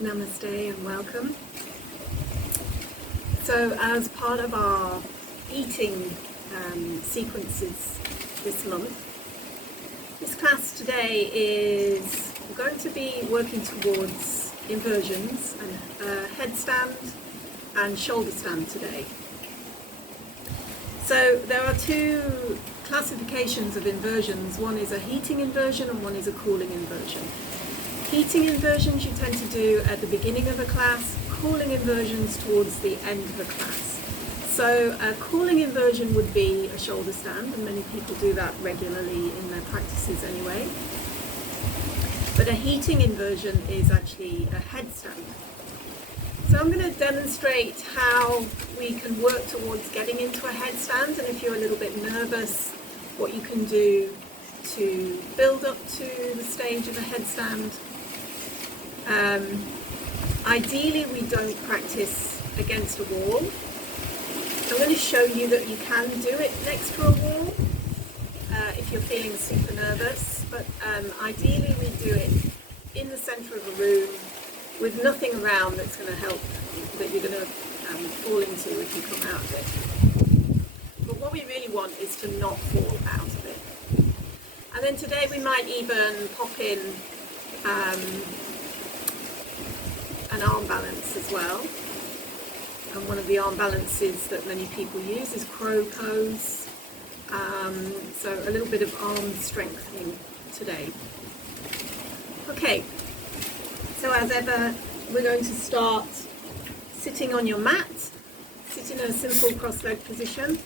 Namaste and welcome. So as part of our eating sequences this month, this class today is going to be working towards inversions and headstand and shoulder stand today. So there are two classifications of inversions. One is a heating inversion and one is a cooling inversion. Heating inversions you tend to do at the beginning of a class, cooling inversions towards the end of a class. So a cooling inversion would be a shoulder stand, and many people do that regularly in their practices anyway. But a heating inversion is actually a headstand. So I'm going to demonstrate how we can work towards getting into a headstand, and if you're a little bit nervous, what you can do to build up to the stage of a headstand. Ideally we don't practice against a wall. I'm going to show you that you can do it next to a wall if you're feeling super nervous, but ideally we do it in the centre of a room with nothing around that's going to help, that you're going to fall into if you come out of it. But what we really want is to not fall out of it. And then today we might even pop in an arm balance as well. And one of the arm balances that many people use is crow pose. So a little bit of arm strengthening today. Okay, so as ever, we're going to start sitting on your mat. Sit in a simple cross-legged position.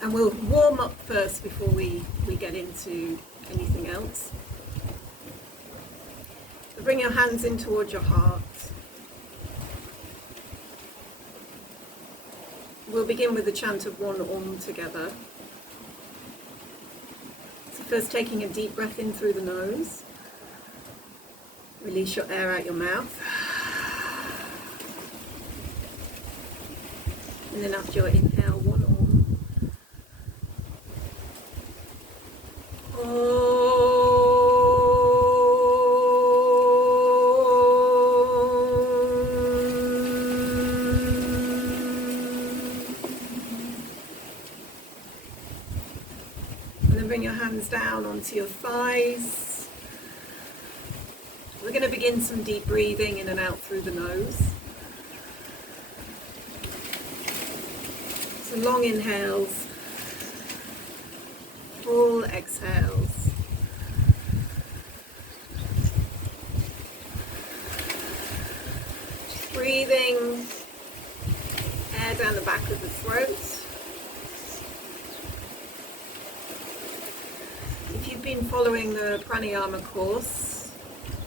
And we'll warm up first before we get into anything else. So bring your hands in towards your heart. We'll begin with the chant of one Om together. So first taking a deep breath in through the nose. Release your air out your mouth. And then after your inhale, one Om. Bring your hands down onto your thighs. We're going to begin some deep breathing in and out through the nose. Some long inhales, full exhales. Just breathing air down the back of the throat. If you've been following the pranayama course,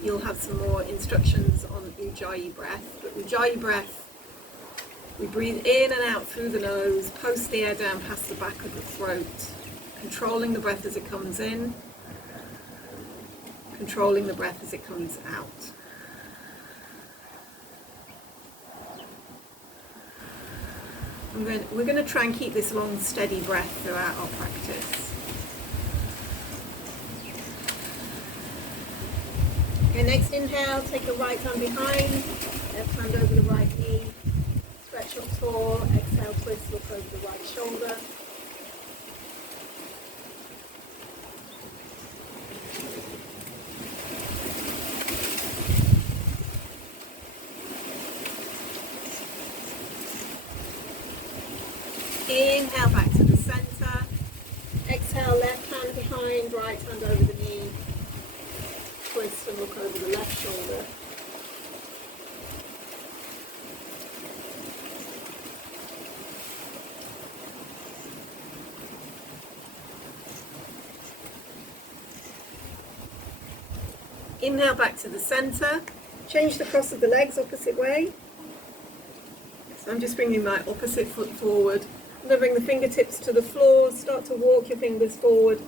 you'll have some more instructions on Ujjayi breath. But Ujjayi breath, we breathe in and out through the nose, post the air down past the back of the throat, controlling the breath as it comes in, controlling the breath as it comes out. We're going to try and keep this long, steady breath throughout our practice. Okay, next inhale, take the right arm behind, left hand over the right knee, stretch up tall, exhale, twist, look over the right shoulder. Inhale back to the center, exhale, left hand behind, right hand over the knee. Twist and look over the left shoulder. Inhale back to the center. Change the cross of the legs opposite way. So I'm just bringing my opposite foot forward. I'm going to bring the fingertips to the floor. Start to walk your fingers forward.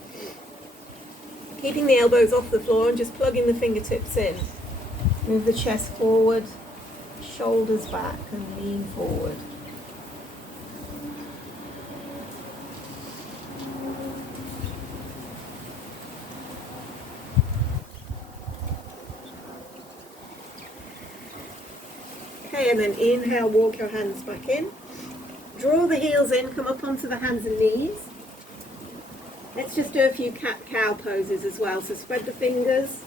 Keeping the elbows off the floor and just plugging the fingertips in. Move the chest forward, shoulders back and lean forward. Okay, and then inhale, walk your hands back in. Draw the heels in, come up onto the hands and knees. Let's just do a few cat-cow poses as well. So spread the fingers,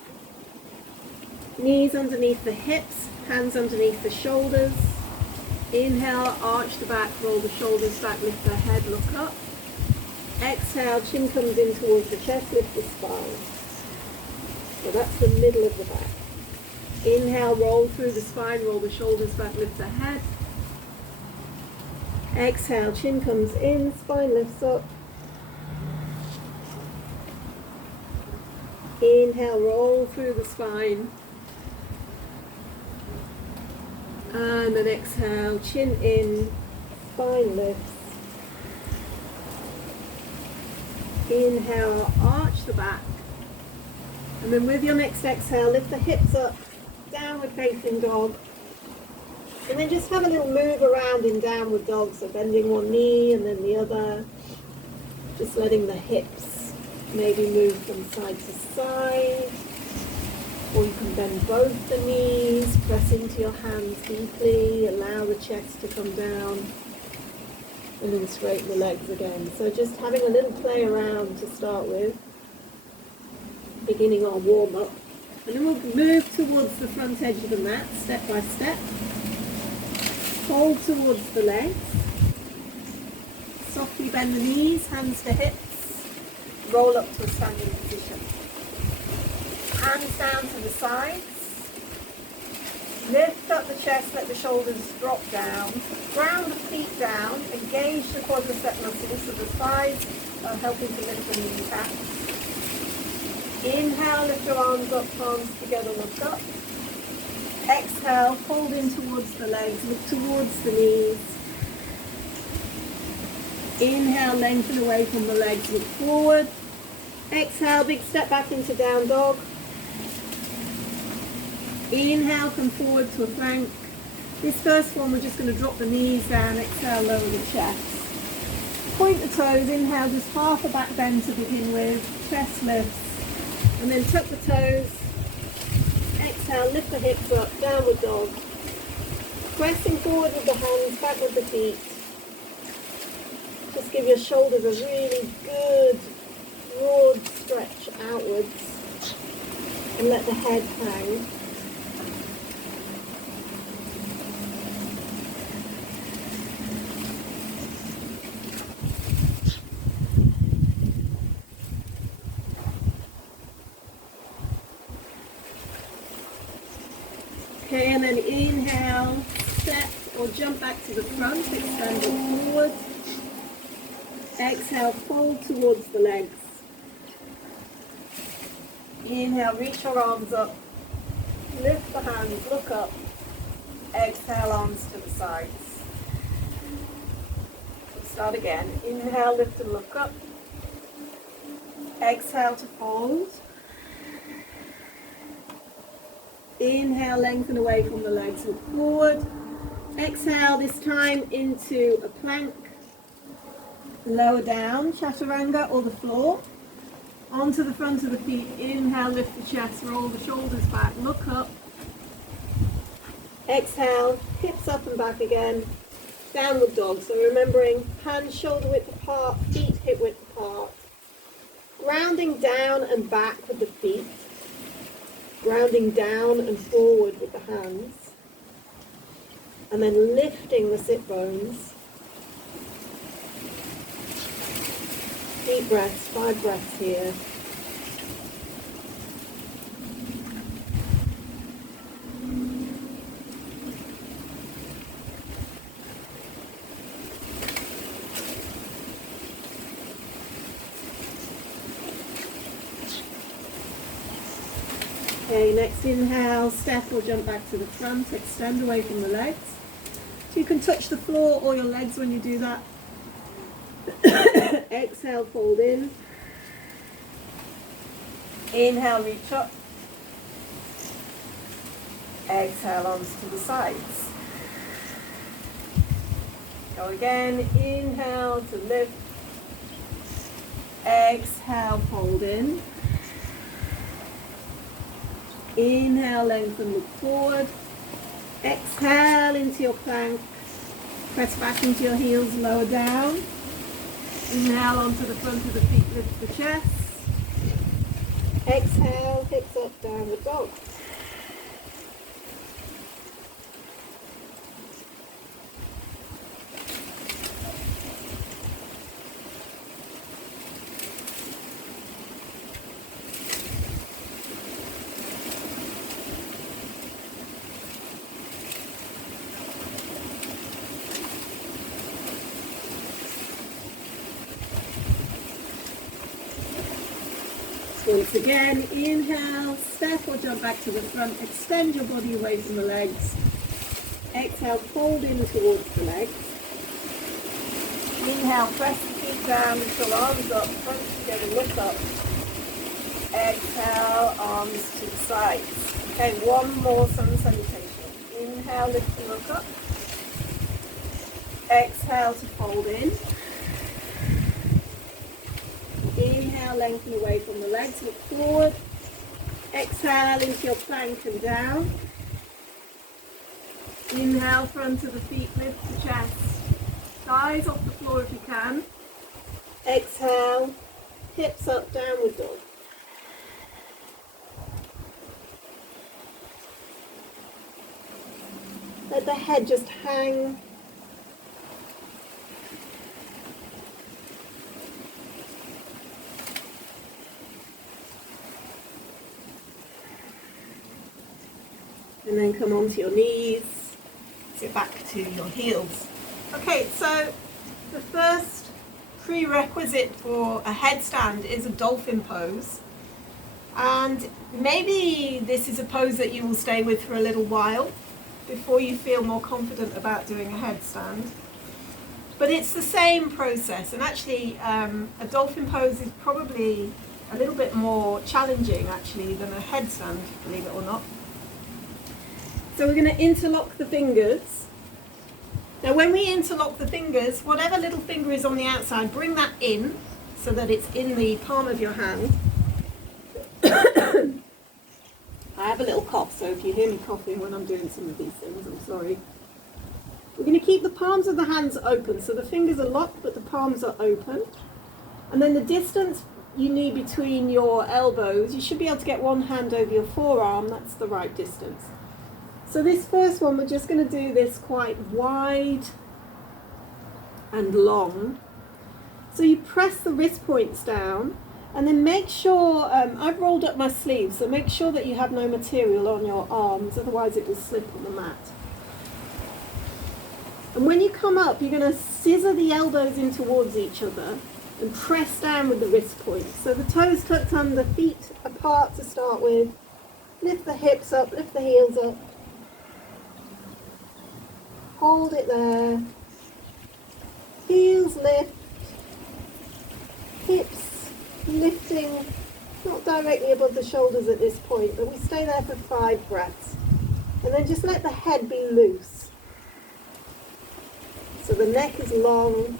knees underneath the hips, hands underneath the shoulders. Inhale, arch the back, roll the shoulders back, lift the head, look up. Exhale, chin comes in towards the chest, lift the spine. So that's the middle of the back. Inhale, roll through the spine, roll the shoulders back, lift the head. Exhale, chin comes in, spine lifts up. Inhale, roll through the spine. And then exhale, chin in, spine lifts. Inhale, arch the back. And then with your next exhale, lift the hips up, downward facing dog. And then just have a little move around in downward dog, so bending one knee and then the other. Just letting the hips maybe move from side to side. Or you can bend both the knees, press into your hands deeply, allow the chest to come down. And then straighten the legs again. So just having a little play around to start with. Beginning our warm-up. And then we'll move towards the front edge of the mat, step by step. Fold towards the legs. Softly bend the knees, hands to hips. Roll up to a standing position. Hands down to the sides. Lift up the chest, let the shoulders drop down. Ground the feet down, engage the quadricep muscles so the sides are helping to lift the knees back. Inhale, lift your arms up, palms together, look up. Exhale, fold in towards the legs, look towards the knees. Inhale, lengthen away from the legs, look forward. Exhale, big step back into down dog. Inhale, come forward to a plank. This first one, we're just going to drop the knees down. Exhale, lower the chest. Point the toes. Inhale, just half a back bend to begin with. Chest lifts. And then tuck the toes. Exhale, lift the hips up. Downward dog. Pressing forward with the hands, back with the feet. Just give your shoulders a really good, broad stretch outwards. And let the head hang. Okay, and then inhale, step or jump back to the front, extending forward. Exhale, fold towards the legs. Inhale, reach your arms up. Lift the hands, look up. Exhale, arms to the sides. So start again. Inhale, lift and look up. Exhale to fold. Inhale, lengthen away from the legs, look forward. Exhale, this time into a plank. Lower down, chaturanga or the floor. Onto the front of the feet. Inhale, lift the chest, roll the shoulders back, look up. Exhale, hips up and back again. Downward dog. So remembering hands shoulder width apart, feet hip width apart. Grounding down and back with the feet. Grounding down and forward with the hands. And then lifting the sit bones. Deep breaths, 5 breaths here. Okay, next inhale, step or jump back to the front, extend away from the legs. So you can touch the floor or your legs when you do that. Exhale, fold in. Inhale, reach up. Exhale, arms to the sides. Go again. Inhale to lift. Exhale, fold in. Inhale, lengthen, look forward. Exhale into your plank. Press back into your heels, lower down. Inhale onto the front of the feet, lift the chest. Exhale, hips up, downward dog. Once again, inhale, step or jump back to the front, extend your body away from the legs. Exhale, fold in towards the legs. Inhale, press the feet down until arms up, front together, look up. Exhale, arms to the sides. Okay, one more sun salutation. Inhale, lift and look up. Exhale to fold in. Inhale, lengthen away from the legs, look forward. Exhale into your plank and down. Inhale, front of the feet, lift the chest. Thighs off the floor if you can. Exhale, hips up, downward dog. Let the head just hang. And then come onto your knees, sit back to your heels. Okay, so the first prerequisite for a headstand is a dolphin pose. And maybe this is a pose that you will stay with for a little while before you feel more confident about doing a headstand. But it's the same process, and actually a dolphin pose is probably a little bit more challenging actually than a headstand, believe it or not. So we're going to interlock the fingers. Now when we interlock the fingers, whatever little finger is on the outside, bring that in so that it's in the palm of your hand. I have a little cough, so if you hear me coughing when I'm doing some of these things, I'm sorry. We're going to keep the palms of the hands open, so the fingers are locked but the palms are open. And then the distance you need between your elbows, you should be able to get one hand over your forearm, that's the right distance. So this first one, we're just going to do this quite wide and long. So you press the wrist points down and then make sure, I've rolled up my sleeves, so make sure that you have no material on your arms, otherwise it will slip on the mat. And when you come up, you're going to scissor the elbows in towards each other and press down with the wrist points. So the toes tucked under, feet apart to start with. Lift the hips up, lift the heels up. Hold it there. Heels lift. Hips lifting, not directly above the shoulders at this point, but we stay there for 5 breaths. And then just let the head be loose. So the neck is long.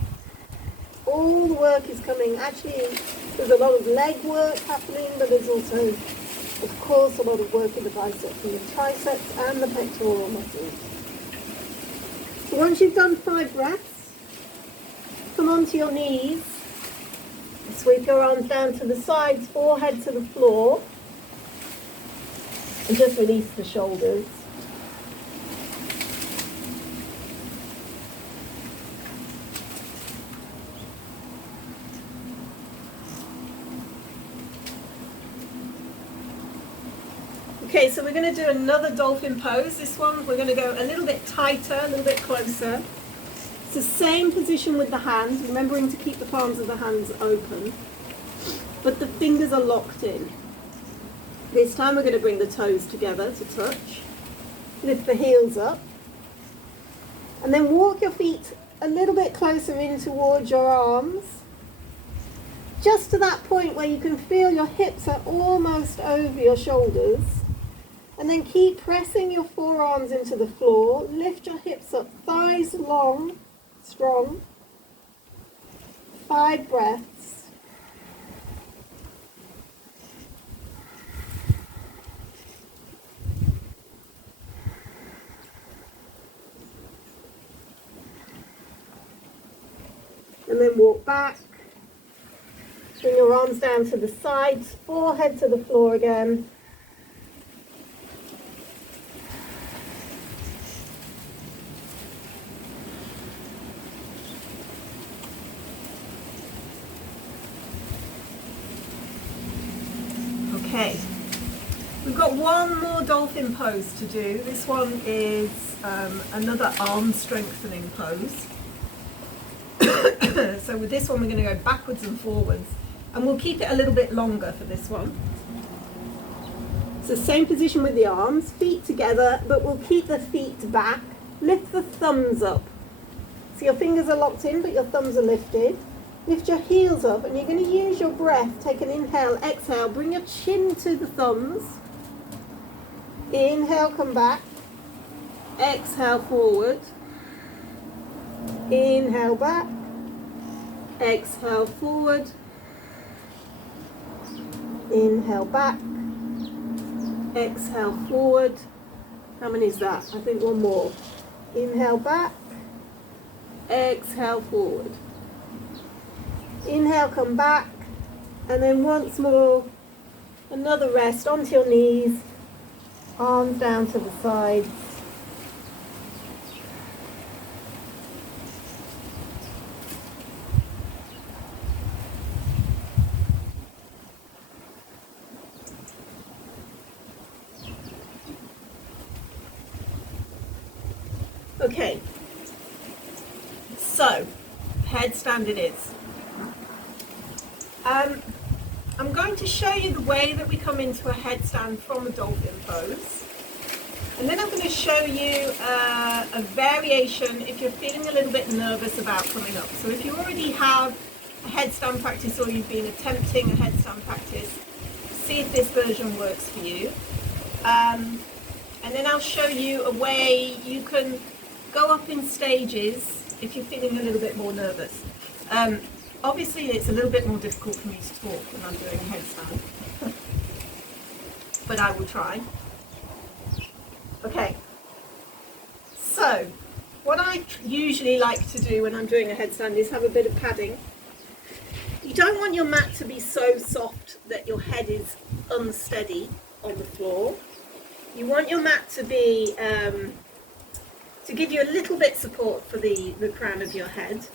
All the work is coming. Actually, there's a lot of leg work happening, but there's also, of course, a lot of work in the biceps and the triceps and the pectoral muscles. So once you've done 5 breaths, come onto your knees, sweep your arms down to the sides, forehead to the floor, and just release the shoulders. Okay, so we're going to do another dolphin pose. This one we're going to go a little bit tighter, a little bit closer. It's the same position with the hands, remembering to keep the palms of the hands open, but the fingers are locked in. This time we're going to bring the toes together to touch. Lift the heels up. And then walk your feet a little bit closer in towards your arms. Just to that point where you can feel your hips are almost over your shoulders. And then keep pressing your forearms into the floor. Lift your hips up, thighs long, strong. 5 breaths. and then walk back. Bring your arms down to the sides, forehead to the floor again. Okay, we've got one more dolphin pose to do. This one is another arm strengthening pose. So with this one we're going to go backwards and forwards, and we'll keep it a little bit longer for this one. So same position with the arms, feet together, but we'll keep the feet back. Lift the thumbs up. So your fingers are locked in, but your thumbs are lifted. Lift your heels up, and you're going to use your breath. Take an inhale, exhale, bring your chin to the thumbs. Inhale, come back. Exhale, forward. Inhale, back. Exhale, forward. Inhale, back. Exhale, forward. How many is that? I think one more. Inhale, back. Exhale, forward. Inhale, come back. And then once more, another rest onto your knees. Arms down to the sides. Okay, so headstand it is. I'm going to show you the way that we come into a headstand from a dolphin pose, and then I'm going to show you a variation if you're feeling a little bit nervous about coming up. So if you already have a headstand practice or you've been attempting a headstand practice, see if this version works for you. And then I'll show you a way you can go up in stages if you're feeling a little bit more nervous. Obviously it's a little bit more difficult for me to talk when I'm doing a headstand, but I will try. Okay, so what I usually like to do when I'm doing a headstand is have a bit of padding. You don't want your mat to be so soft that your head is unsteady on the floor. You want your mat to be to give you a little bit support for the crown of your head,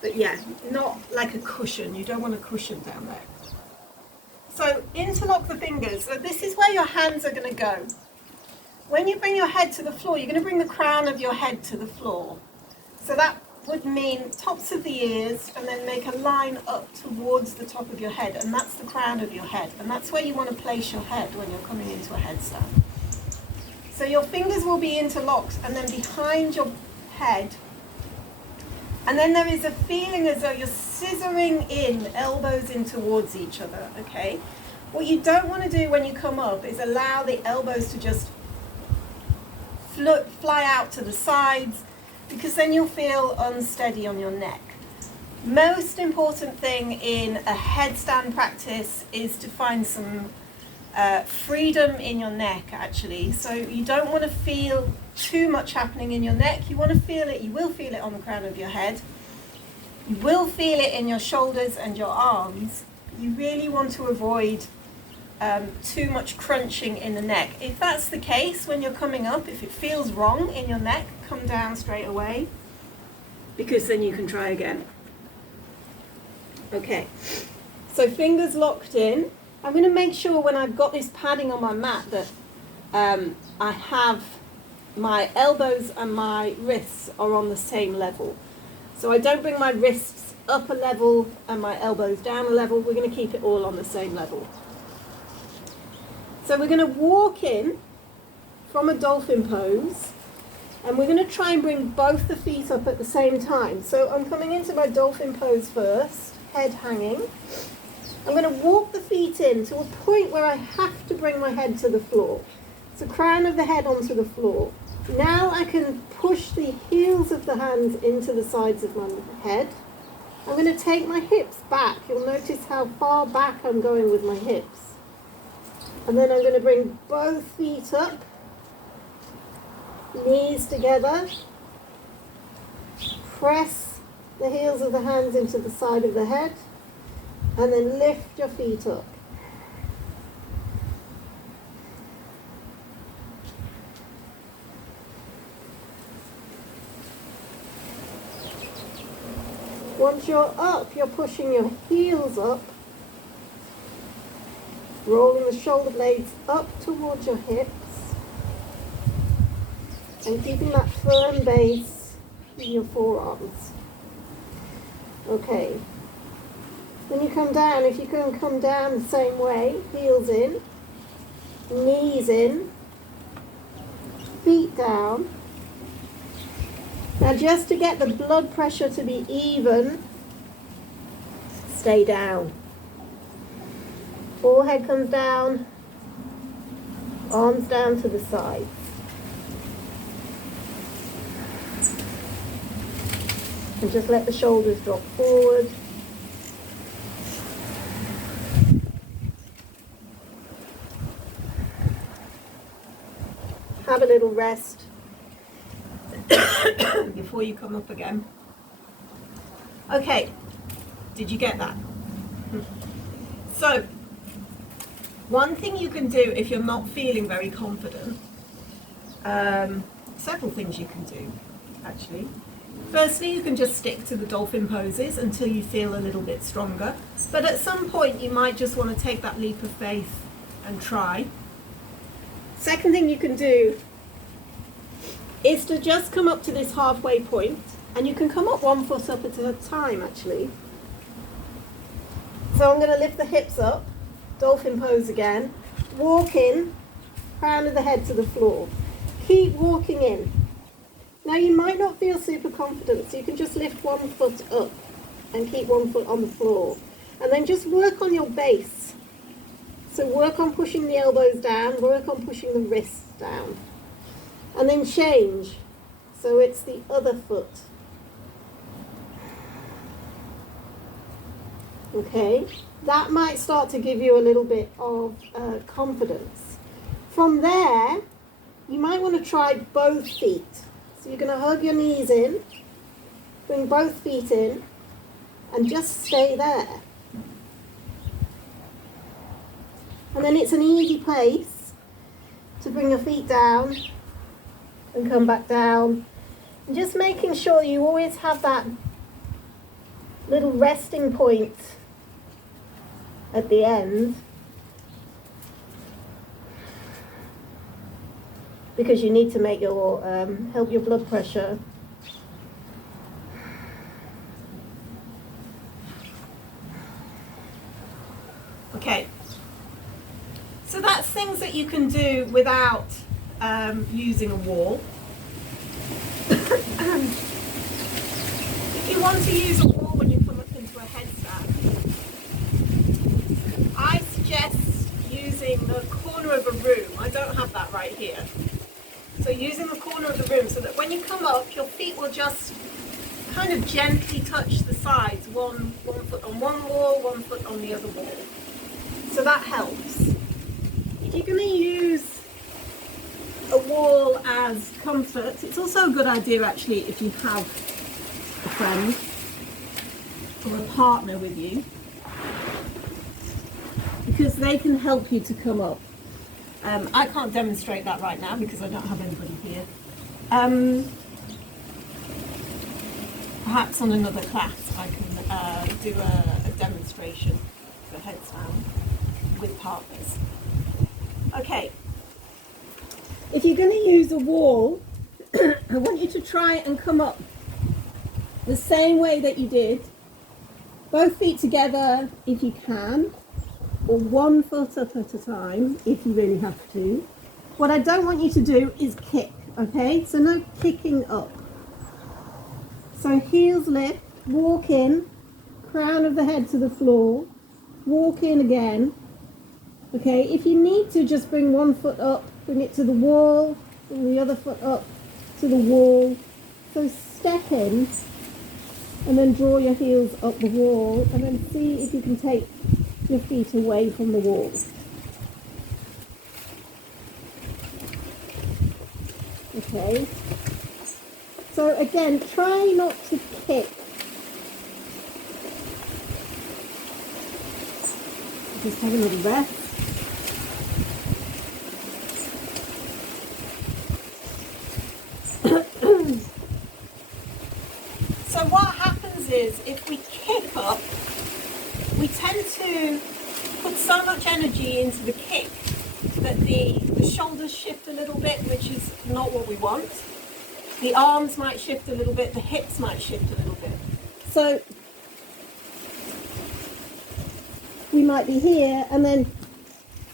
but yeah, not like a cushion. You don't want a cushion down there. So interlock the fingers. So this is where your hands are going to go. When you bring your head to the floor, you're going to bring the crown of your head to the floor. So that would mean tops of the ears, and then make a line up towards the top of your head, and that's the crown of your head, and that's where you want to place your head when you're coming into a headstand. So your fingers will be interlocked and then behind your head, and then there is a feeling as though you're scissoring in, elbows in towards each other, okay? What you don't want to do when you come up is allow the elbows to just fly out to the sides, because then you'll feel unsteady on your neck. Most important thing in a headstand practice is to find some freedom in your neck, actually. So you don't want to feel too much happening in your neck. You want to feel it, you will feel it on the crown of your head. You will feel it in your shoulders and your arms. You really want to avoid too much crunching in the neck. If that's the case when you're coming up, if it feels wrong in your neck, come down straight away, because then you can try again. Okay, so fingers locked in. I'm going to make sure when I've got this padding on my mat that I have my elbows and my wrists are on the same level. So I don't bring my wrists up a level and my elbows down a level. We're going to keep it all on the same level. So we're going to walk in from a dolphin pose, and we're going to try and bring both the feet up at the same time. So I'm coming into my dolphin pose first, head hanging. I'm going to walk the feet in to a point where I have to bring my head to the floor. So crown of the head onto the floor. Now I can push the heels of the hands into the sides of my head. I'm going to take my hips back. You'll notice how far back I'm going with my hips. And then I'm going to bring both feet up, knees together, press the heels of the hands into the side of the head, and then lift your feet up. Once you're up, you're pushing your heels up, rolling the shoulder blades up towards your hips, and keeping that firm base in your forearms. Okay. When you come down, if you can come down the same way, heels in, knees in, feet down. Now just to get the blood pressure to be even, stay down. Forehead comes down, arms down to the sides. And just let the shoulders drop forward. Have a little rest before you come up again. Okay, did you get that? So, one thing you can do if you're not feeling very confident, several things you can do, actually. Firstly, you can just stick to the dolphin poses until you feel a little bit stronger. But at some point, you might just want to take that leap of faith and try. Second thing you can do is to just come up to this halfway point, and you can come up 1 foot up at a time, actually. So I'm going to lift the hips up, dolphin pose again, walk in, crown of the head to the floor. Keep walking in. Now you might not feel super confident, so you can just lift 1 foot up and keep 1 foot on the floor. And then just work on your base. So work on pushing the elbows down, work on pushing the wrists down. And then change. So it's the other foot. Okay, that might start to give you a little bit of confidence. From there, you might want to try both feet. So you're going to hug your knees in, bring both feet in, and just stay there. And then it's an easy place to bring your feet down and come back down. And just making sure you always have that little resting point at the end, because you need to make your help your blood pressure. Okay, so that's things that you can do without using a wall. If you want to use a wall when you come up into a headstand, I suggest using the corner of a room. I don't have that right here. So using the corner of the room so that when you come up, your feet will just kind of gently touch the sides, one foot on one wall, 1 foot on the other wall. So that helps. If you're going to use a wall as comfort, it's also a good idea actually if you have a friend or a partner with you, because they can help you to come up. I can't demonstrate that right now because I don't have anybody here. Perhaps on another class I can do a demonstration for headstand with partners. Okay, if you're going to use a wall, I want you to try and come up the same way that you did, both feet together if you can, or 1 foot up at a time if you really have to. What I don't want you to do is kick, okay? So no kicking up. So heels lift, walk in, crown of the head to the floor, walk in again. Okay, if you need to, just bring 1 foot up, bring it to the wall, bring the other foot up to the wall. So step in and then draw your heels up the wall, and then see if you can take your feet away from the wall. Okay, so again, try not to kick Just take a little breath. So what happens is, if we kick up, we tend to put so much energy into the kick that the shoulders shift a little bit, which is not what we want. The arms might shift a little bit, the hips might shift a little bit. So we might be here and then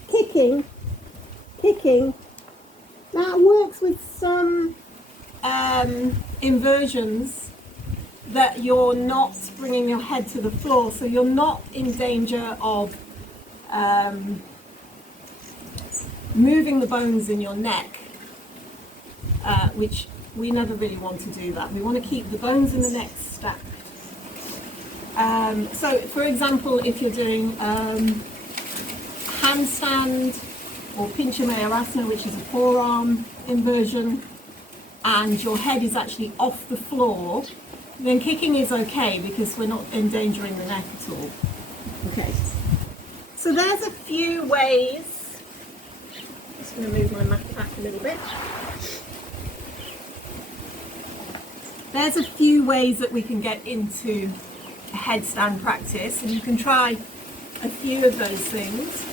kicking. That works with some inversions that you're not bringing your head to the floor, so you're not in danger of moving the bones in your neck, which we never really want to do that. We want to keep the bones in the neck stacked. So for example, if you're doing handstand or pincha mayurasana, which is a forearm inversion, and your head is actually off the floor, then kicking is okay because we're not endangering the neck at all. Okay. So there's a few ways. Just going to move my mat back a little bit. There's a few ways that we can get into a headstand practice, and you can try a few of those things.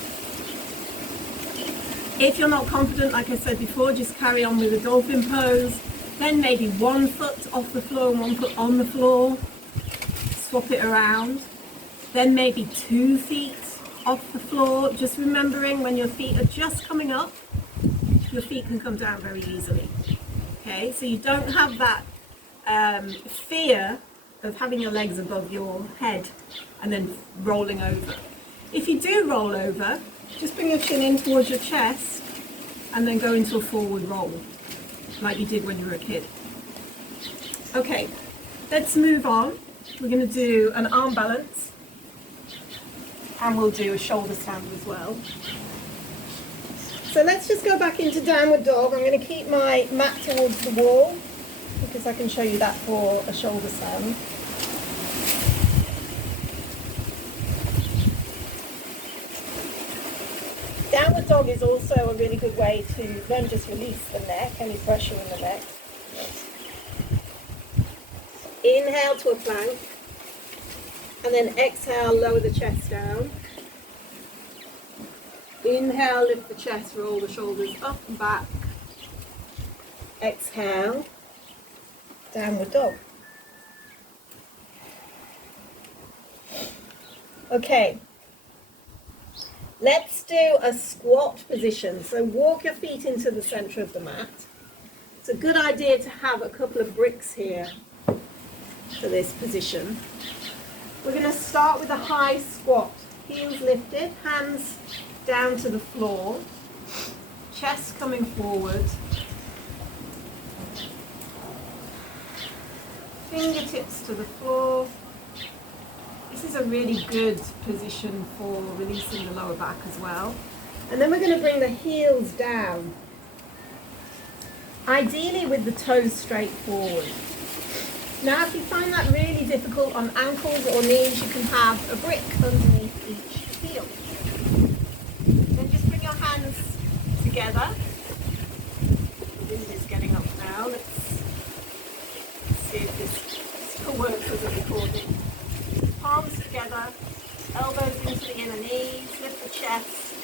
If you're not confident, like I said before, just carry on with the dolphin pose. Then maybe 1 foot off the floor and 1 foot on the floor. Swap it around. Then maybe 2 feet off the floor. Just remembering, when your feet are just coming up, your feet can come down very easily. Okay, so you don't have that fear of having your legs above your head and then rolling over. If you do roll over, just bring your chin in towards your chest and then go into a forward roll, like you did when you were a kid. Okay, let's move on. We're going to do an arm balance, and we'll do a shoulder stand as well. So let's just go back into downward dog. I'm going to keep my mat towards the wall because I can show you that for a shoulder stand. Downward dog is also a really good way to then just release the neck, any pressure in the neck. Inhale to a plank, and then exhale, lower the chest down. Inhale, lift the chest, roll the shoulders up and back. Exhale, downward dog. Okay. Let's do a squat position. So walk your feet into the center of the mat. It's a good idea to have a couple of bricks here for this position. We're going to start with a high squat. Heels lifted, hands down to the floor, chest coming forward, fingertips to the floor. This is a really good position for releasing the lower back as well. And then we're going to bring the heels down, ideally with the toes straight forward. Now if you find that really difficult on ankles or knees, you can have a brick underneath each heel. Then just bring your hands together. The wind is getting up now. Let's see if this still works as a recording. Palms together, elbows into the inner knees, lift the chest.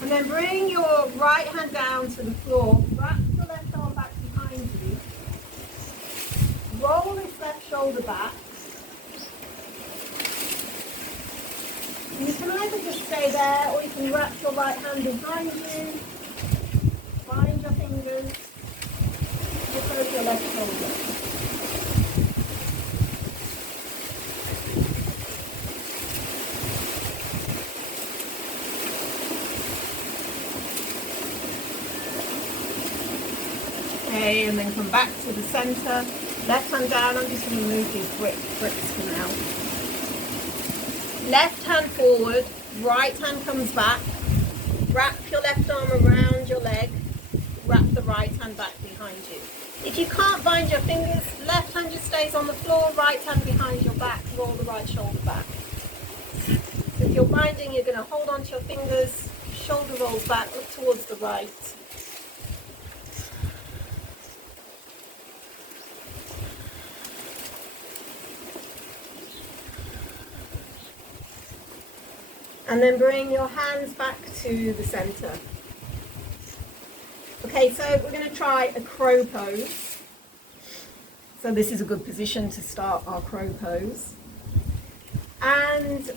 And then bring your right hand down to the floor, wrap the left arm back behind you, roll this left shoulder back. And you can either just stay there, or you can wrap your right hand behind you. Find your fingers, lift over your left shoulder. Okay, and then come back to the center. Left hand down. I'm just going to move these bricks for now. Left hand forward, right hand comes back. Wrap your left arm around your leg. Wrap the right hand back behind you. If you can't bind your fingers, left hand just stays on the floor, right hand behind your back, roll the right shoulder back. If you're binding, you're going to hold on to your fingers, shoulder rolls back, look towards the right. And then bring your hands back to the center. Okay, so we're going to try a crow pose. So this is a good position to start our crow pose. And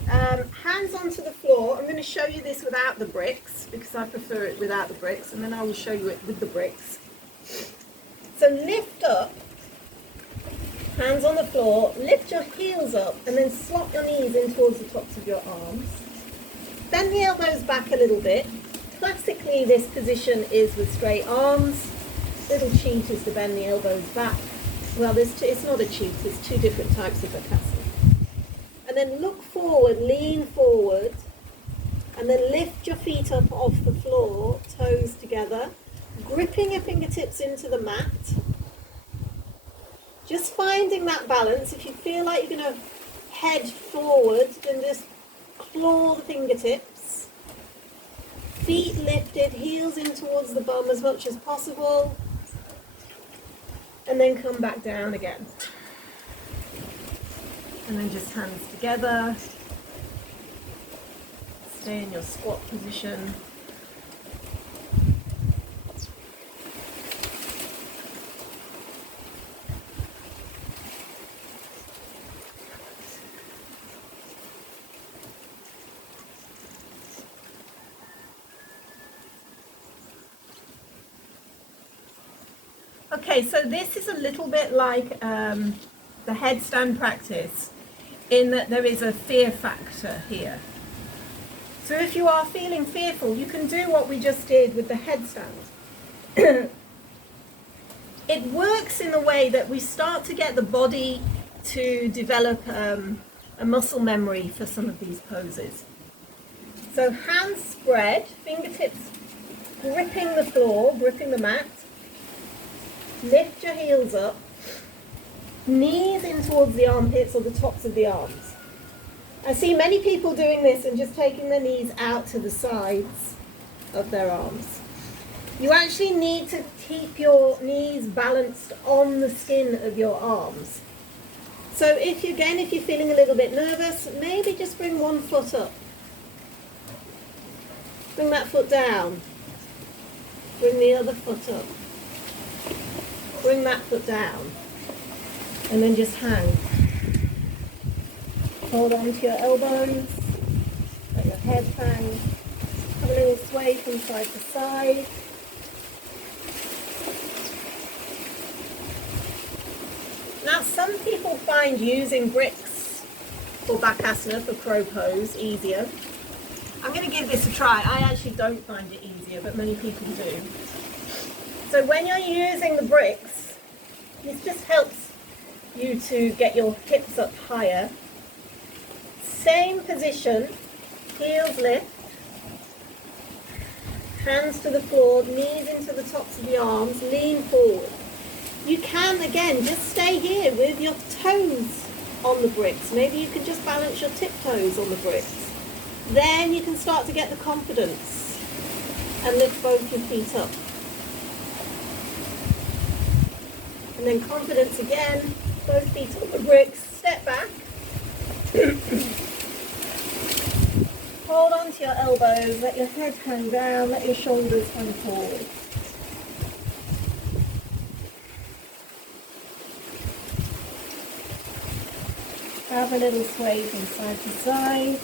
hands onto the floor. I'm going to show you this without the bricks because I prefer it without the bricks, and then I will show you it with the bricks. So lift up, hands on the floor, lift your heels up and then slot your knees in towards the tops of your arms. Bend the elbows back a little bit. Classically, this position is with straight arms. Little cheat is to bend the elbows back. Well, it's not a cheat, there's two different types of Bakasana. And then look forward, lean forward, and then lift your feet up off the floor, toes together, gripping your fingertips into the mat. Just finding that balance. If you feel like you're going to head forward, then just claw the fingertips. Feet lifted, heels in towards the bum as much as possible. And then come back down again. And then just hands together. Stay in your squat position. Okay, so this is a little bit like the headstand practice in that there is a fear factor here. So if you are feeling fearful, you can do what we just did with the headstand. It works in a way that we start to get the body to develop a muscle memory for some of these poses. So hands spread, fingertips gripping the floor, gripping the mat. Lift your heels up, knees in towards the armpits or the tops of the arms. I see many people doing this and just taking their knees out to the sides of their arms. You actually need to keep your knees balanced on the skin of your arms. So if you're feeling a little bit nervous, maybe just bring one foot up. Bring that foot down. Bring the other foot up. Bring that foot down. And then just hang. Hold on to your elbows. Let your head hang. Have a little sway from side to side. Now some people find using bricks for Bakasana, for crow pose, easier. I'm going to give this a try. I actually don't find it easier, but many people do. So when you're using the bricks, this just helps you to get your hips up higher. Same position, heels lift, hands to the floor, knees into the tops of the arms, lean forward. You can, again, just stay here with your toes on the bricks. Maybe you can just balance your tiptoes on the bricks. Then you can start to get the confidence and lift both your feet up. And then confidence again, both feet on the bricks, step back. Hold on to your elbows, let your head hang down, let your shoulders hang forward. Have a little sway from side to side.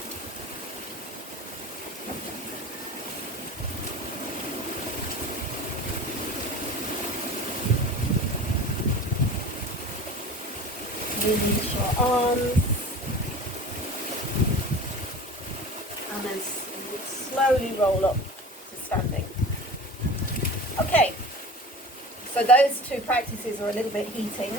Release your arms. And then slowly roll up to standing. Okay, so those two practices are a little bit heating.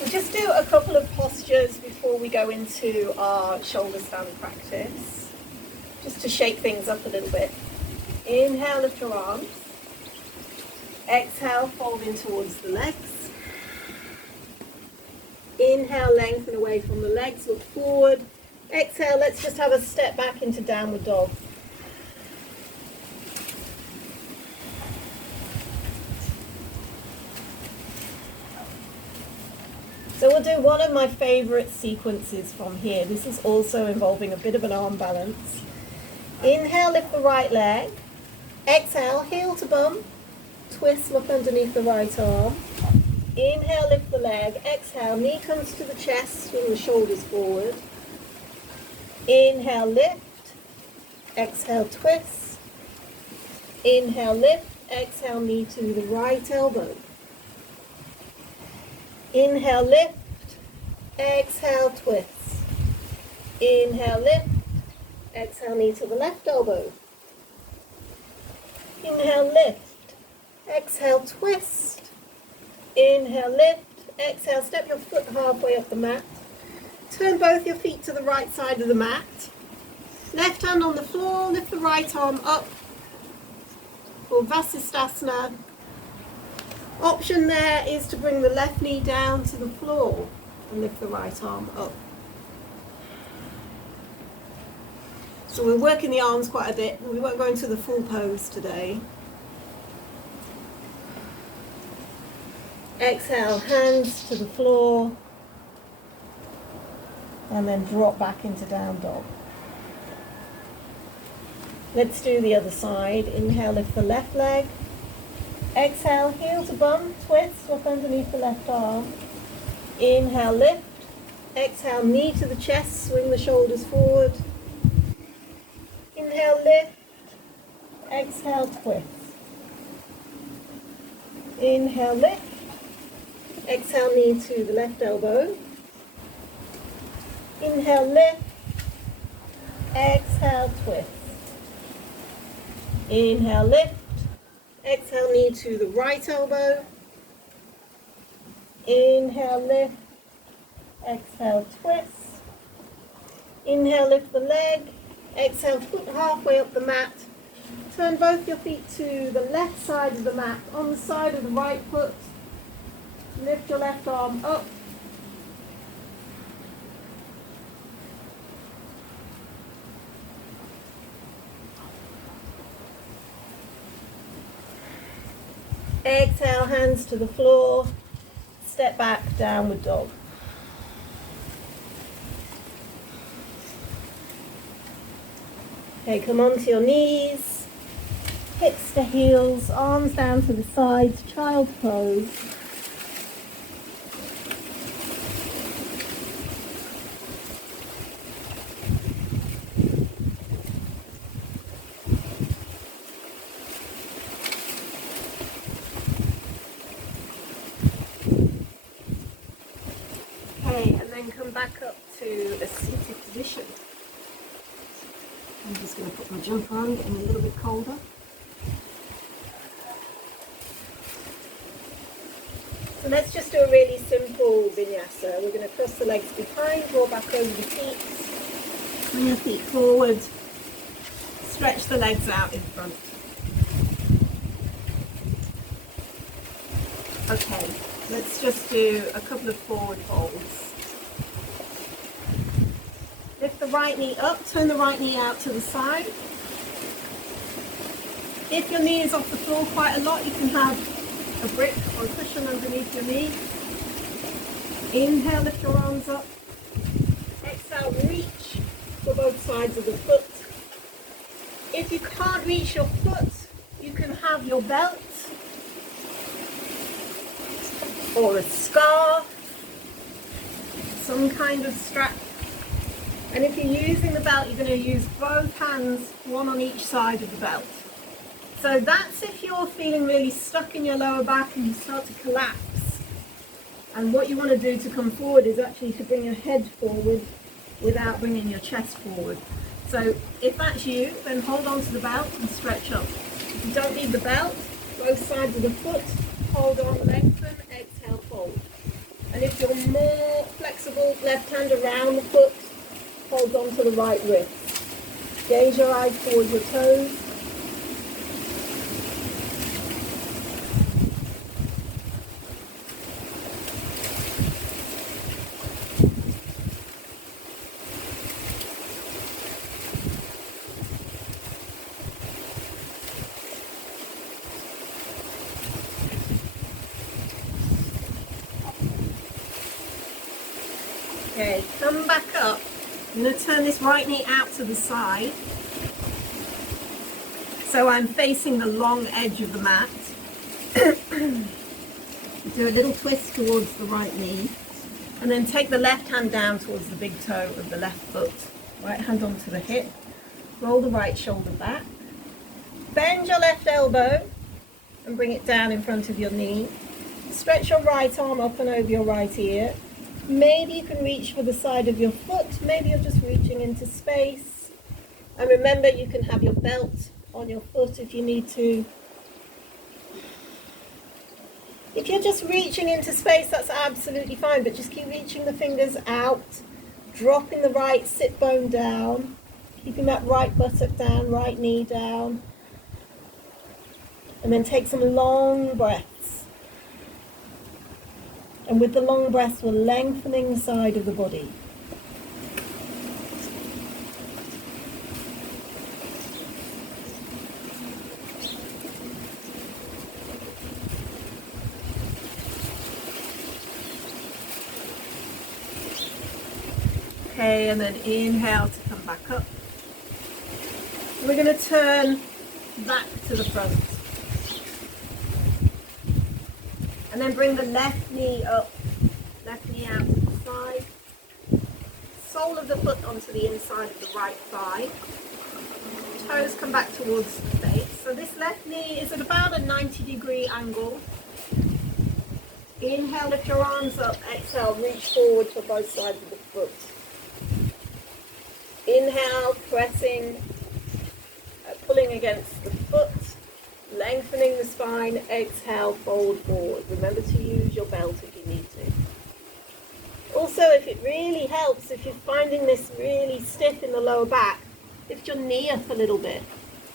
We'll just do a couple of postures before we go into our shoulder stand practice, just to shake things up a little bit. Inhale, lift your arms. Exhale, fold in towards the legs. Inhale, lengthen away from the legs, look forward. Exhale, let's just have a step back into downward dog. So we'll do one of my favorite sequences from here. This is also involving a bit of an arm balance. Inhale, lift the right leg. Exhale, heel to bum. Twist, look underneath the right arm. Inhale, lift the leg. Exhale, knee comes to the chest, swing the shoulders forward. Inhale, lift. Exhale, twist. Inhale, lift. Exhale, knee to the right elbow. Inhale, lift. Exhale, twist. Inhale, lift. Exhale, knee to the left elbow. Inhale, lift. Exhale, twist. Inhale, lift. Exhale, step your foot halfway up the mat. Turn both your feet to the right side of the mat. Left hand on the floor, lift the right arm up for Vasisthasana. Option there is to bring the left knee down to the floor and lift the right arm up. So we're working the arms quite a bit. We won't go into the full pose today. Exhale, hands to the floor, and then drop back into down dog. Let's do the other side. Inhale, lift the left leg. Exhale, heel to bum, twist, up underneath the left arm. Inhale, lift. Exhale, knee to the chest, swing the shoulders forward. Inhale, lift. Exhale, twist. Inhale, lift. Exhale, knee to the left elbow. Inhale, lift. Exhale, twist. Inhale, lift. Exhale, knee to the right elbow. Inhale, lift. Exhale, twist. Inhale, lift the leg. Exhale, foot halfway up the mat. Turn both your feet to the left side of the mat. On the side of the right foot, lift your left arm up. Exhale, hands to the floor. Step back, downward dog. Okay, come onto your knees. Hips to heels, arms down to the sides, child pose. Come back up to a seated position. I'm just going to put my jumper on, getting a little bit colder. So let's just do a really simple vinyasa. We're going to cross the legs behind, draw back over the feet, bring your feet forward, stretch the legs out in front. Okay, let's just do a couple of forward folds. Lift the right knee up, turn the right knee out to the side. If your knee is off the floor quite a lot, you can have a brick or a cushion underneath your knee. Inhale, lift your arms up. Exhale, reach for both sides of the foot. If you can't reach your foot, you can have your belt or a scarf, some kind of strap. And if you're using the belt, you're going to use both hands, one on each side of the belt. So that's if you're feeling really stuck in your lower back and you start to collapse. And what you want to do to come forward is actually to bring your head forward without bringing your chest forward. So if that's you, then hold on to the belt and stretch up. If you don't need the belt, both sides of the foot, hold on, lengthen, exhale, fold. And if you're more flexible, left hand around the foot, hold on to the right wrist. Gaze your eyes towards your toes. Okay, come back up. I'm going to turn this right knee out to the side. So I'm facing the long edge of the mat. Do a little twist towards the right knee. And then take the left hand down towards the big toe of the left foot. Right hand onto the hip. Roll the right shoulder back. Bend your left elbow and bring it down in front of your knee. Stretch your right arm up and over your right ear. Maybe you can reach for the side of your foot. Maybe you're just reaching into space. And remember, you can have your belt on your foot if you need to. If you're just reaching into space, that's absolutely fine, but just keep reaching the fingers out, dropping the right sit bone down, keeping that right buttock down, right knee down. And then take some long breaths. And with the long breaths, we're lengthening the side of the body. Okay, and then inhale to come back up. We're going to turn back to the front. And then bring the left knee up, left knee out to the side. Sole of the foot onto the inside of the right thigh. Toes come back towards the face. So this left knee is at about a 90-degree angle. Inhale, lift your arms up. Exhale, reach forward for both sides of the foot. Inhale, pressing, pulling against the foot, lengthening the spine. Exhale, fold forward. Remember to use your belt if you need to. Also, if it really helps, if you're finding this really stiff in the lower back, lift your knee up a little bit.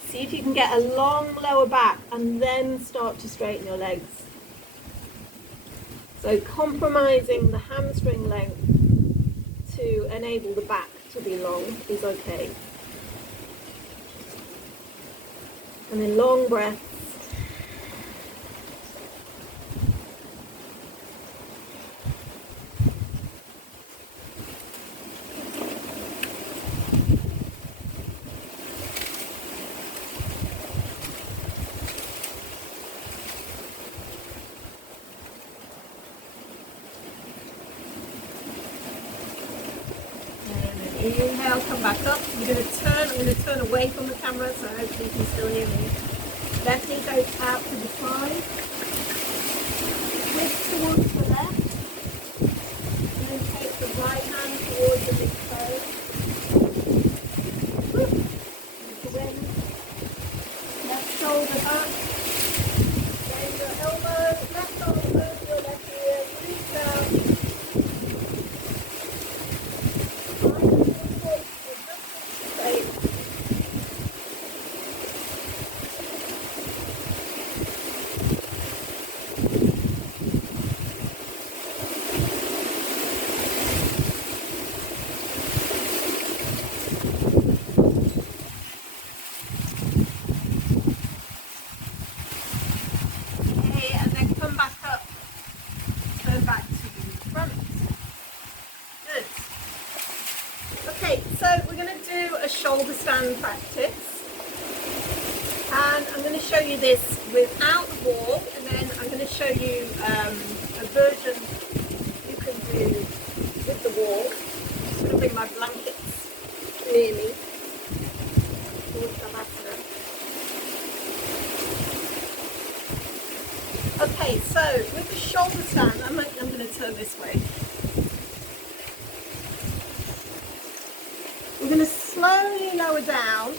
See if you can get a long lower back and then start to straighten your legs. So compromising the hamstring length to enable the back to be long is okay. And then long breaths. Inhale, come back up. I'm going to turn away from the camera so hopefully you can still hear me. Left knee goes out to the side. Twist towards the left. And then take the right hand towards the big toe. Left shoulder up. Bend your elbow. Left arm over your left ear. Reach out. Shoulder stand practice, and I'm going to show you this without the wall, and then I'm going to show you a version you can do with the wall. I'm just going to bring my blankets near me. Okay, so with the shoulder stand, I'm going to turn this way. We're going to slowly lower down,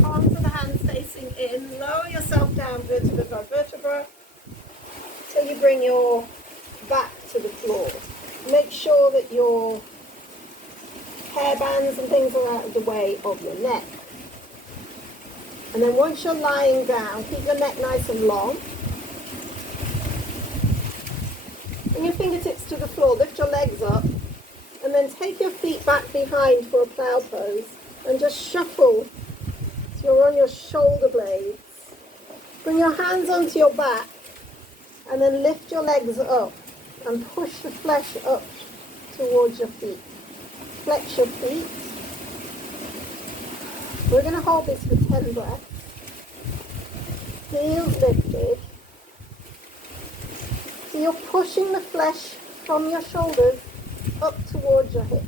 palms of the hands facing in, lower yourself down vertebra by vertebra till you bring your back to the floor. Make sure that your hair bands and things are out of the way of your neck. And then once you're lying down, keep your neck nice and long. Bring your fingertips to the floor, lift your legs up. And then take your feet back behind for a plow pose and just shuffle so you're on your shoulder blades. Bring your hands onto your back and then lift your legs up and push the flesh up towards your feet. Flex your feet. We're going to hold this for 10 breaths. Heels lifted. So you're pushing the flesh from your shoulders up towards your hips.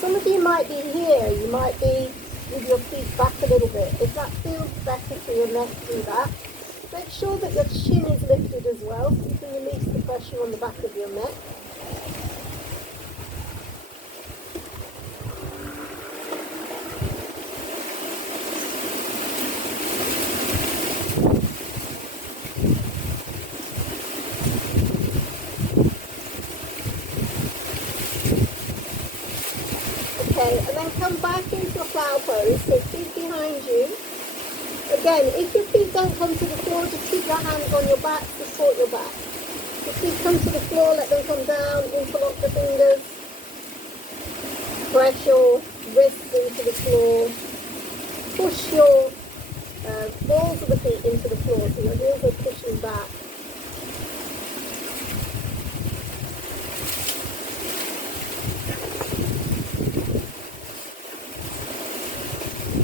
Some of you might be here, you might be with your feet back a little bit. If that feels better for your neck, do that. Make sure that your chin is lifted as well, so you can release the pressure on the back of your neck. Okay, and then come back into a flower pose, so feet behind you. Again, if your feet don't come to the floor, just keep your hands on your back to support your back. If feet come to the floor, let them come down, interlock the fingers. Press your wrists into the floor. Push your balls of the feet into the floor, so your heels are pushing back.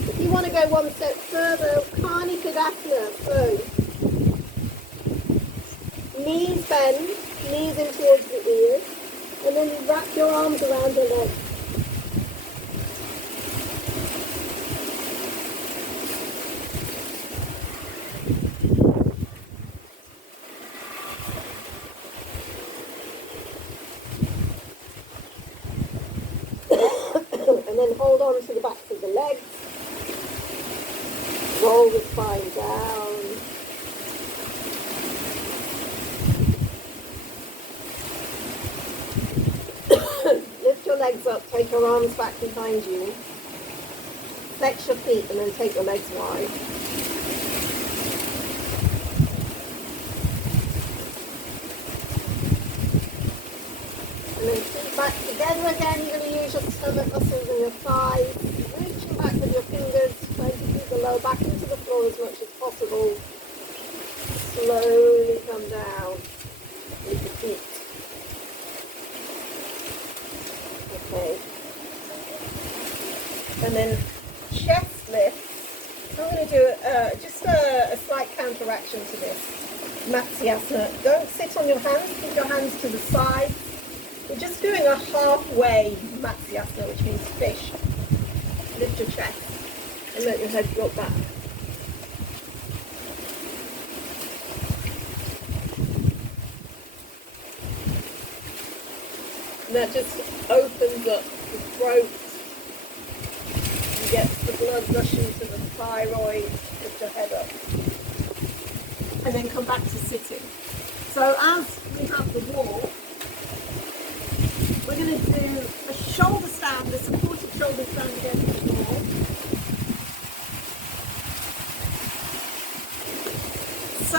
If you want to go one step further, Karni Kadasana, so knees bend, knees in towards the ears, and then you wrap your arms around your legs. And then hold on to the backs of the legs. Roll the spine down. Lift your legs up, take your arms back behind you. Flex your feet and then take your legs wide. And then feet back together again. You're going to use your stomach muscles and your thighs. Reaching back with your fingers, trying to keep the lower back into the floor as much as possible. Slowly come down with the feet. Okay. And then chest lifts. I'm going to do just a slight counteraction to this. Matsyasana. Don't sit on your hands, keep your hands to the side. We're just doing a halfway Matsyasana, which means fish. Lift your chest and let your head drop back. And that just opens up the throat and gets the blood rushing to the thyroid. Lift your head up. And then come back to sitting. So as we have the wall, we're going to do a shoulder stand, a supported shoulder stand against the wall. So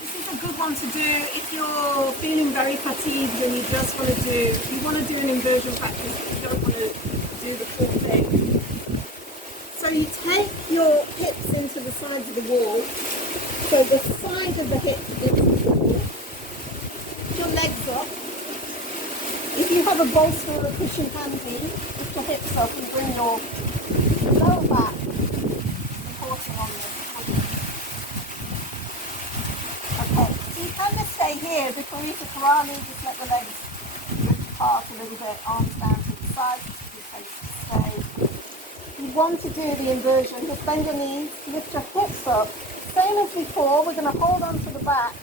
this is a good one to do if you're feeling very fatigued and you just want to do, if you want to do an inversion practice but you don't want to do the full thing. So you take your hips into the sides of the wall, so the side of the hips into the wall. Put your legs up. If you have a bolster or a cushion handy, lift your hips up and bring your lower back supporting on the cushion. Okay, so you kind of stay here. Viparita Karani, just let the legs drift apart a little bit, arms down to the side, just keep stay. If you want to do the inversion, just bend your knees, lift your hips up. Same as before, we're going to hold on to the back,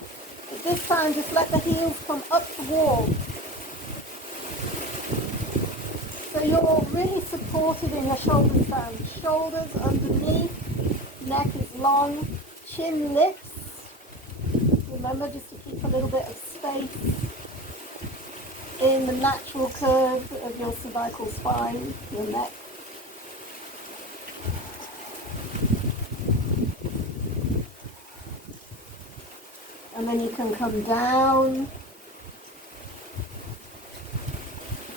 but this time just let the heels come up the wall. So you're really supported in your shoulder stand. Shoulders underneath, neck is long, chin lifts. Remember just to keep a little bit of space in the natural curve of your cervical spine, your neck. And then you can come down.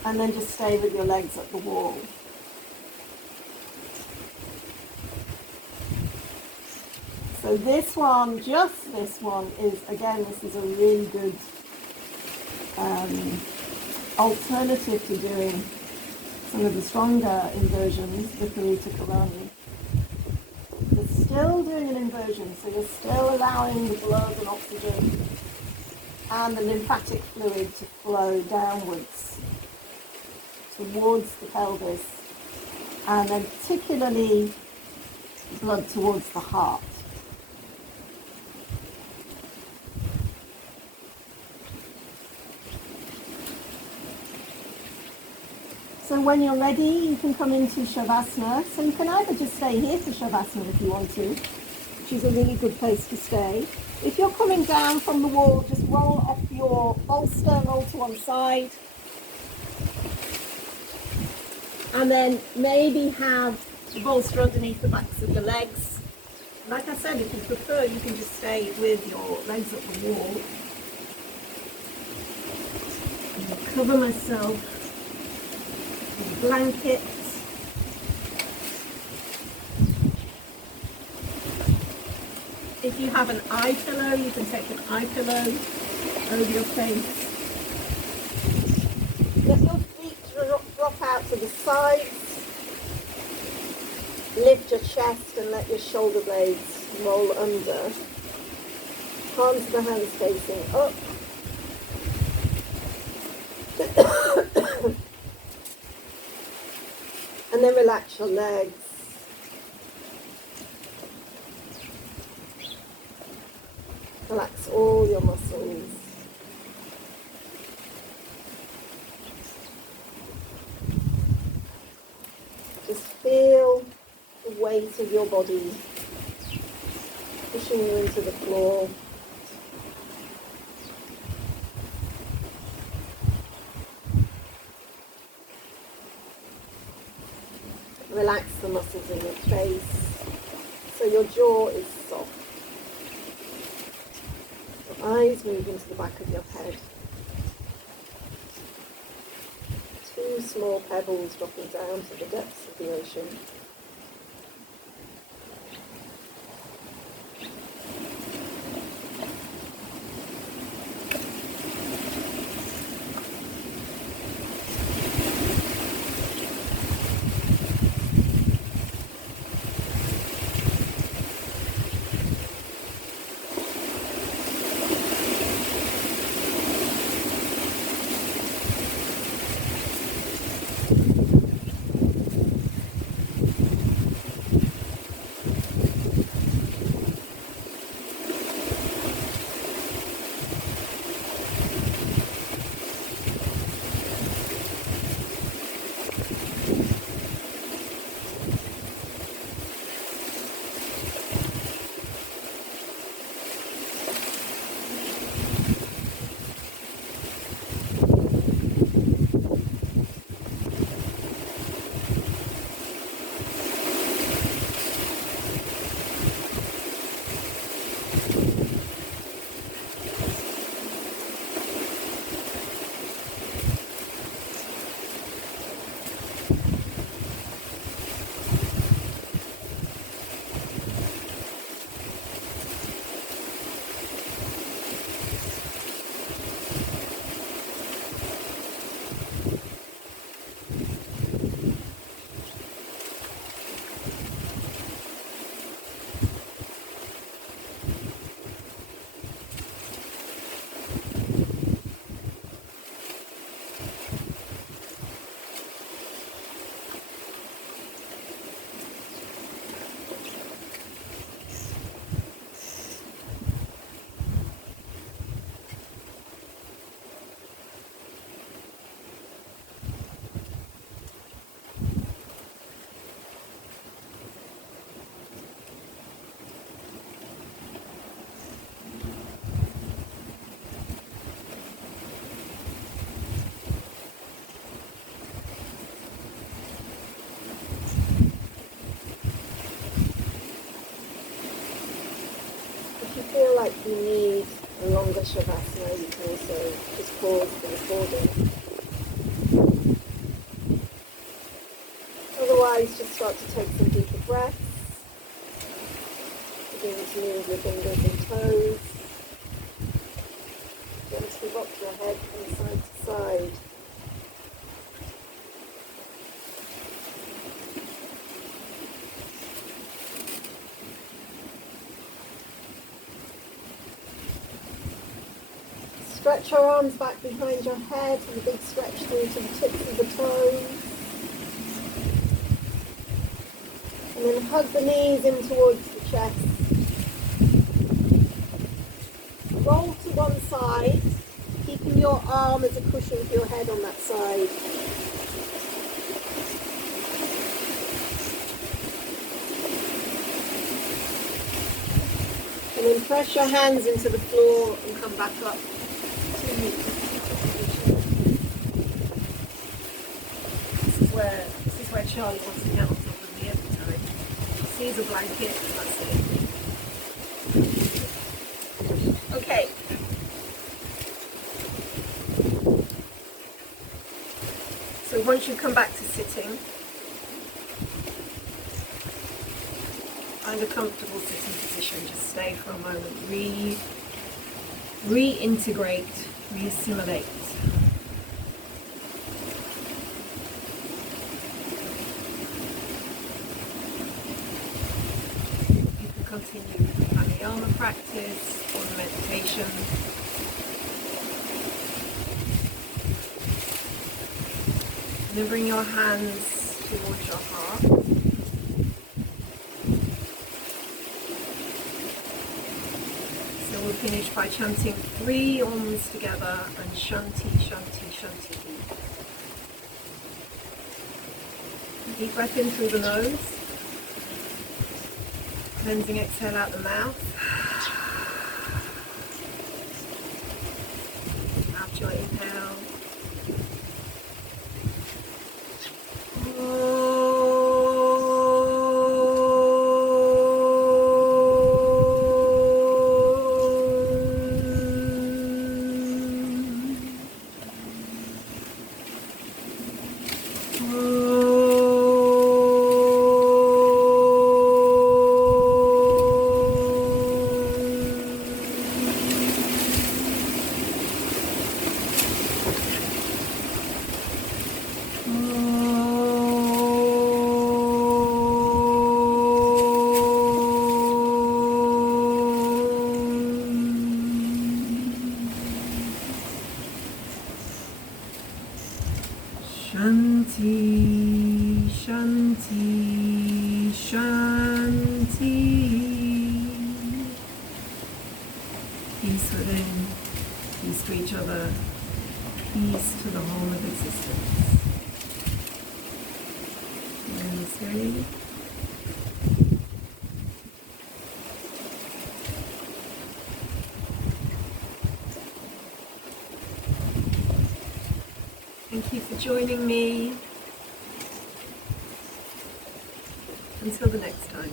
And then just stay with your legs at the wall. So this one, just this one, is, again, this is a really good alternative to doing some of the stronger inversions, the Karita Karani. You're still doing an inversion, so you're still allowing the blood and oxygen and the lymphatic fluid to flow downwards towards the pelvis, and then particularly blood towards the heart. So when you're ready, you can come into Shavasana. So you can either just stay here for Shavasana if you want to, which is a really good place to stay. If you're coming down from the wall, just roll off your bolster, roll to one side. And then maybe have the bolster underneath the backs of your legs. Like I said, if you prefer, you can just stay with your legs up the wall. And cover myself with a blanket. If you have an eye pillow, you can take an eye pillow over your face. Let your feet drop out to the sides. Lift your chest and let your shoulder blades roll under. Palms of the hands facing up. And then relax your legs. Relax all your muscles. Just feel the weight of your body pushing you into the floor. Relax the muscles in your face so your jaw is soft. Your eyes move into the back of your head. Two small pebbles dropping down to the depths of the ocean. Feel like you need a longer Shavasana, you can also just pause the recording. Otherwise, just start to take some deeper breaths. begin to move your fingers and toes. Gently rock your head from side to side. Stretch your arms back behind your head, and a big stretch through to the tips of the toes. And then hug the knees in towards the chest. Roll to one side, keeping your arm as a cushion for your head on that side. And then press your hands into the floor and come back up to the position. This is where Charlie wants to get on top of me every time. He sees a blanket and that's it. Okay. So once you come back to sitting, find a comfortable sitting position. Just stay for a moment. Reintegrate, re-assimilate. You can continue with the pranayama practice or the meditation. And then bring your hands towards your heart. So we'll finish by chanting 3 Oms together and Shanti, Shanti, Shanti. Deep breath in through the nose. Cleansing exhale out the mouth. Out your inhale. Shanti, Shanti, Shanti. Peace within, peace to each other, peace to the whole of existence. Namaste. Thank you for joining me. Until the next time.